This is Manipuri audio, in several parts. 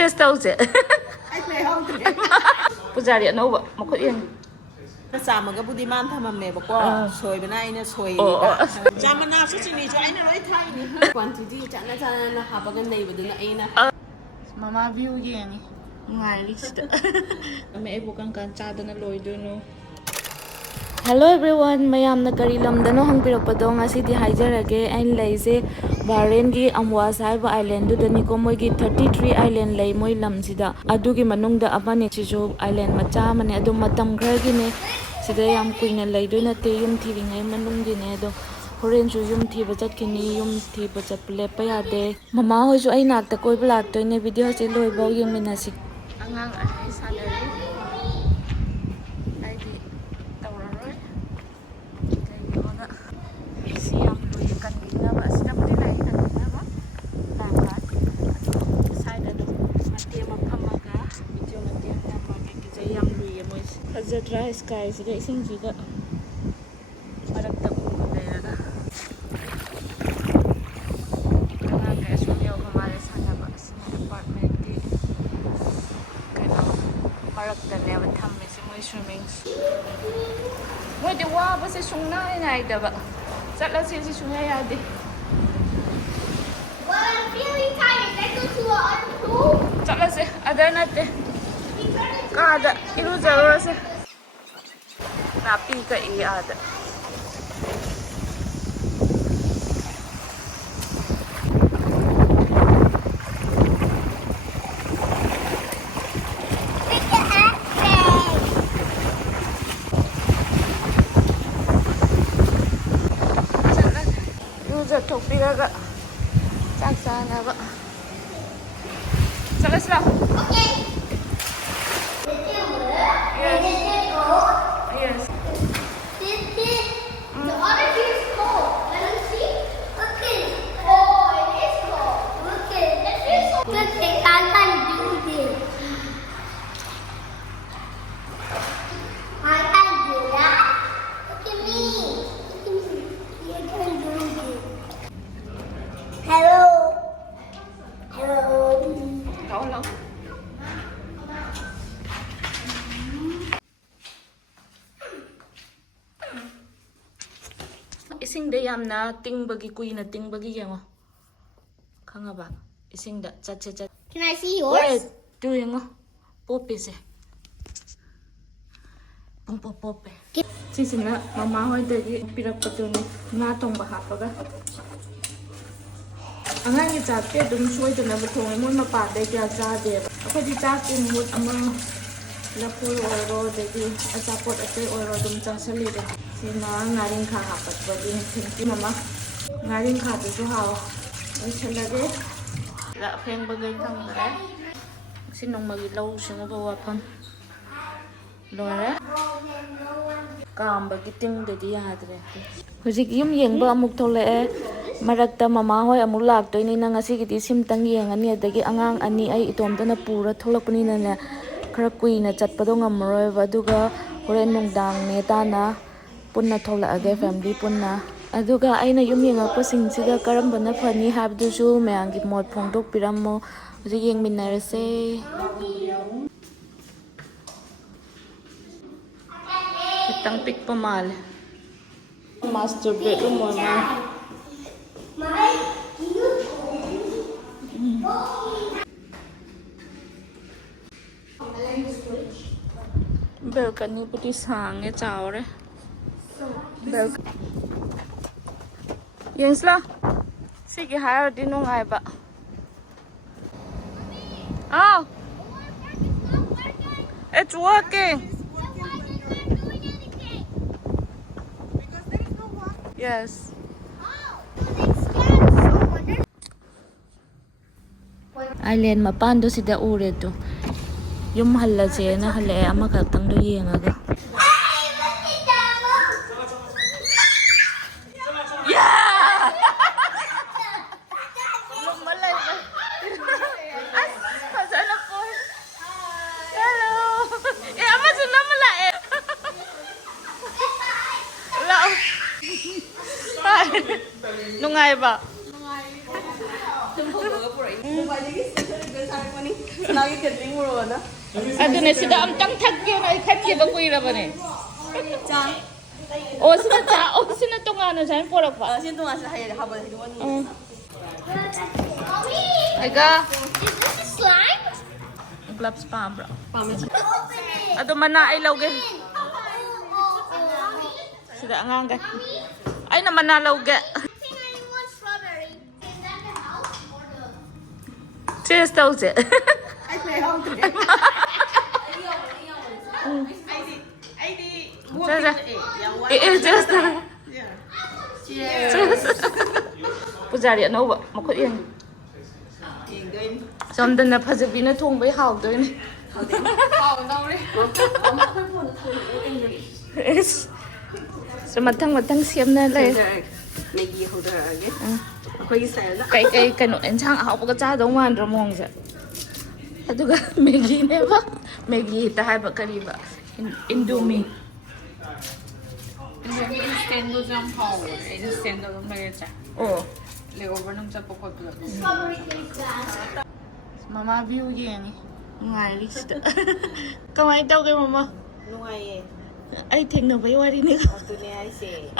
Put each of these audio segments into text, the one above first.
Taste tꯧse. Ai play home today. Pujari anova makot yeng. Sama budi mam thamame ba ko soi bana aina soi ni ba. Jamana su chini jo aina roi thai ni. Quantity chana na habaga nei baduna aina. Mama view yeng. Ngai lista. Ame ai bukan kan chadana loidono. Hello everyone, mayam na kari lamdano hangpirapado ngasidi haijarage ain laise Bahrain gi Amwas haiba island du dani ko moi gi 33 island lay moi lamsida adugi manungda amani chijo island macha mane adu matam ghar gi ne sida yam kuina laidoi te yum thiringai manung gi ne do horen ju yum thiba chatkini yum thiba chaple pa yade mama hoi ju ai nak ta koi blak toi ne video se loi bau yeng minasi angang ai salary dry sky sida Singju marakta ko leira kana kaya sunyo kamale sana ba apartment di kana marakta ne thamme si moi swimming moi de wa ba se sungna nai da ba chatla se si sungya ya de well I'm feeling tired let's go to our pool chatla se adana te kada iru zarura se napi ka iada user topiraga saksana ba salas la okay yes the other here is cold. Let us see. Look at it. Oh, it is cold. Look at it. This is so good. I can do this. I can do that. Look at me. Look at me. I can do this. Hello. Hello. hello ising de yamna tingbagi kuina tingbagi yengo khanga ba ising da chat Can I see yours? wait do yengo pope se pope sisina mama hoi de pirak patuni na tong ba hapaga angang gi chat te dum soi de na ba thong mon ma pa de kya cha de akhoi di cha tin mut ama la pul oro de gi acha pot ate oro dum chang sali de sina ngaring kha hapat ba din thinki mama ngaring kha de su haw ai chalade la pheng ba gai thang ba sin nong ma gi lau sing ba wa pham lore kam ba gi ting de di yadre hojik yum yeng ba amuk thole marakta mama hoi amuk lak toi ni na ngasi gi ti sim tang yeng ani adagi angang ani ai itom ta na pura tholakuni na ne khara kuina chatpado ngamroi ba duga horen nungdang ne ta na punna thola age family punna aduga aina yum yengakpa singsiga karambana phani habdusu mayangi mot phongdok pirammo ji yengminarase kitang pikpa mal master bedroom mo na balcony puti sang e chaore Yensla, sige hire din nung ay ba? Oh, it's working. Yes. Island mapando si da ure to. Yung hala siya na hala ama katang do yengaga. Nungay ba? ꯑꯗꯨꯅꯦ ꯁꯤꯗ ꯑꯝꯇꯪ ꯊꯛꯀꯦꯅ ꯑꯩ ꯈꯟꯈꯤꯕ ꯀꯨꯏꯔꯕꯅꯦ ꯑꯣ ꯁꯤꯅ ꯆꯥ ꯑꯣ ꯁꯤꯅ ꯇꯣꯉꯥꯟꯅ ꯁꯨꯃꯥꯏꯅ ꯄꯣꯔꯛꯄ ꯁꯤ ꯇꯣꯉꯥꯟꯅ ꯍꯩꯔ ꯍꯥꯞꯄꯗ ꯍꯩꯗꯣꯛꯑꯅꯤ ꯑꯩꯒ Is this a slime? ꯒ꯭ꯂꯞꯁ ꯄꯥꯝꯕ꯭ꯔꯣ ꯄꯥꯝꯃꯦ ꯑꯗꯣ ꯃꯅꯥ ꯑꯩ ꯂꯧꯒꯦ sida angang ay naman nalawga. I think I want strawberry. Is that the house or the... Cheers daw siya. Ay, may hungry. Cheers. Cheers. Pujari ano ba? Makot yan. Somdan na pasabi na thong bay hao doon. So matang siyam na lai. Maggie haudarage. Ako'y style na. Kay kano enchang ahao pagka cha daw man ramong siya. Aduga Maggie ne ba? Maggie ta hai ba kari ba? Indomie. Indomie instant noodles hao. Instant noodles may cha. Oh. Layover nung sa pokot lang. Strawberry cake glass. Mama view yan eh. Ngai lista. Kamay daw kay mama. Nungaye. Ay ꯊꯦꯡꯅꯕꯩ ꯋꯥꯔꯤꯅꯤ. ꯑꯗꯨꯅꯦ ꯍꯥꯏꯁꯦ.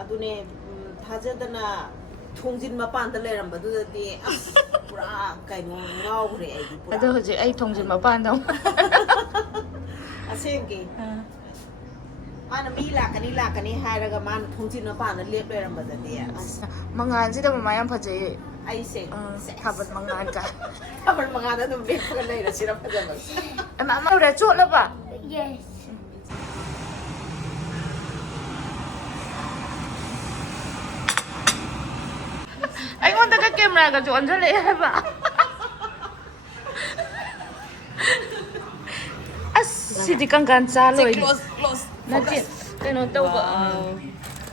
ꯑꯗꯨꯅꯦ ꯊꯥꯖꯗꯅ ꯊꯣꯡꯖꯤꯟ ꯃꯄꯥꯟꯗ ꯂꯩꯔꯝꯕꯗꯨꯗꯗꯤ ꯑꯁ ꯄꯨꯔꯥ ꯀꯩꯅꯣ ꯉꯥꯎꯈ꯭ꯔꯦ ꯑꯩꯗꯤ ꯄꯨꯔꯥ. ꯑꯗꯣ ꯍꯧꯖꯤꯛ ꯑꯩ ꯊꯣꯡꯖꯤꯟ ꯃꯄꯥꯟꯗ. ꯑꯁꯦꯡꯀꯤ. Mana mi lakani hairaga mana thongjin mapana lep lerambadadi as Mangansida mama yam phajai. ai se Thabat mangan ka. thabat mangada dum lep ka leira sira phajaba. Mama ura chot la ba? Yes. Ay ngon ta ka camera ka chon sa le ba? As sidi kang gansa loy. Close. Nati kano tawba.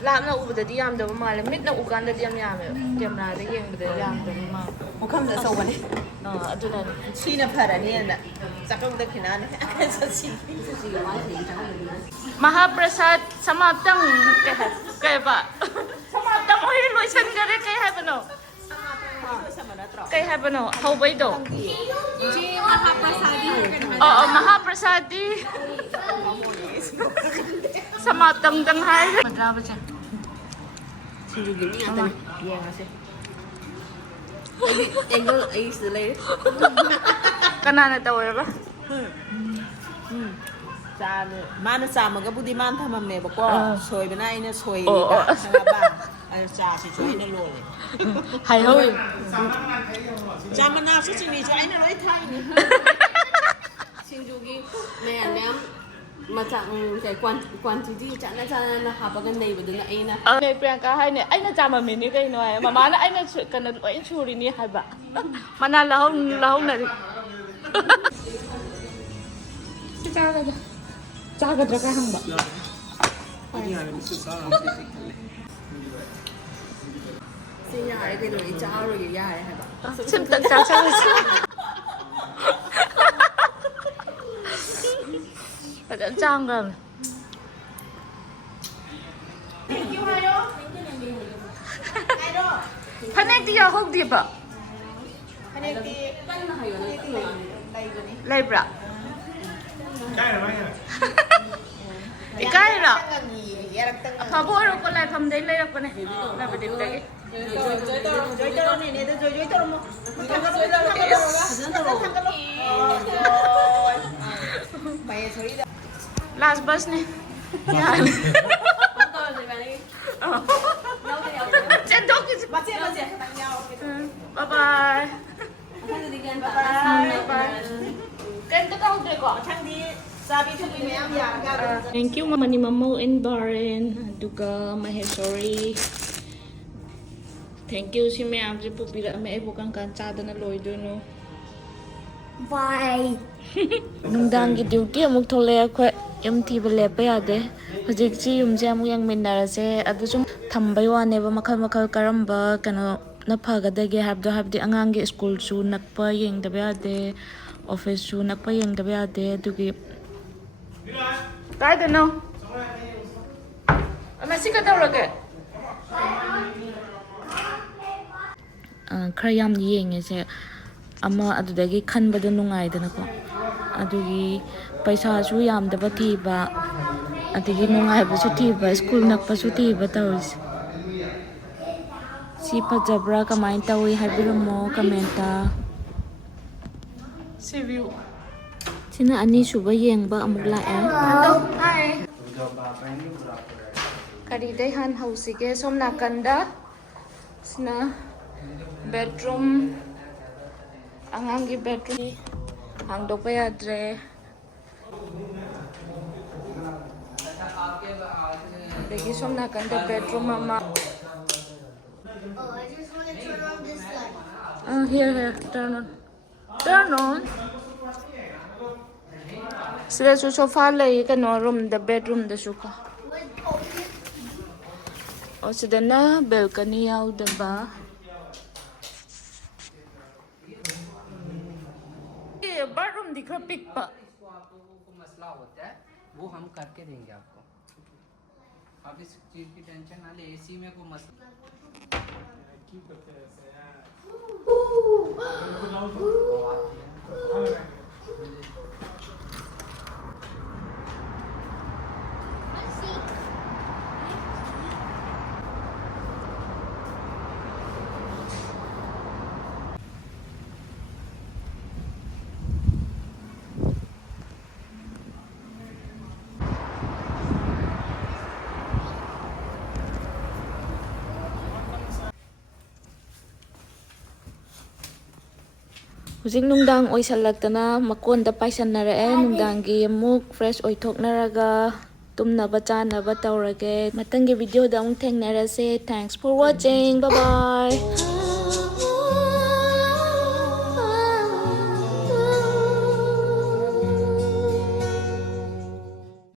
Lamna ubadadi yamdaba male mitna ugandadi yam yame. Camera da yengbada yamdaba ma. Mukamda sawani. Aduna China parani na. Sakam da kinane. Sa si Mahaprasad samaptang kaya ba? Samaptang oy loisan gare kay ha bano. Kay ha bano how bay do? Ji mahaprasadi. Oo, mahaprasadi. Samaptang dang hai. Madraba siya. Singju gini atan yang ase. Angle ai sile. Kanana tawar ba? Chane mana chamaga budi man thamamne ba ko soibana ina soiri ba ba ai cha si soina lo Hai hoi. chamana su chini cho aina loi thai ni Singju gi ma'am macang kay quantity cha na hapagan nei baduna aina. Ne Priyanka hai ne aina chama me ni kai no ai mama na aina kana loi churi ni hai ba. Mana lahong na ri. Chagadra ka hang ba? Si Yaore kay no i-charo gi Yaore ha ba. Simtak cha cha. Ada chang gan. Panek ti ya hok di ba? Laibra. Ikai ra. Favor ko lai pham dei lai ko ne. Na ba dik dai. joy taro ni ne joy taro mo Bay sorry da Last bus ne. Yan. Cendok ki. bache tang yao Bye bye. Bye. Kento ka hok ko. thang di sabi thumi mayam ya ga Thank you ManiMamouinBahrain aduga Maheshwari. Thank you si mayam si pupila may ibukang kansada na loido no. Bye. Nungdang gi duty amuk thole akhoi yam thiba lepa yade hojik chi yum je amuk yang minnarase adu sum thambai wane ba makhal karamba kano na phagadage habdi angang gi school chu nakpa yengdaba yade office chu nakpa yengdaba yade adugi kai no ama sika tawrage khara yam yenge se ama adudagi khanbada nungaidana ko adugi paisa su yamdaba thiba adigi nungaiba su thiba school nakpa su thiba tawis si pajabra kamai tawi haibiramo commenta si view sina ani suba yengba amuk lae hi kari dai han hausige somna kanda sina bedroom angangi bedroom hangdokpa yadre degi somna kanda bedroom ama Oh, I just want to turn on this light. Here turn on sida su sofa lay kano room the bedroom da suka o sida na balcony yauda ba bathroom दिख रहा पिक पा आपको मसला होता है वो हम करके देंगे आपको आप इस चीज की टेंशन ना ले एसी में कोई मसला Hujing nungdang oisallaktana makonda paisannarae nungdangi amuk fresh oithoknaraga tumnaba chanaba tawrage matangi video da amuk thengnarase thanks for watching bye bye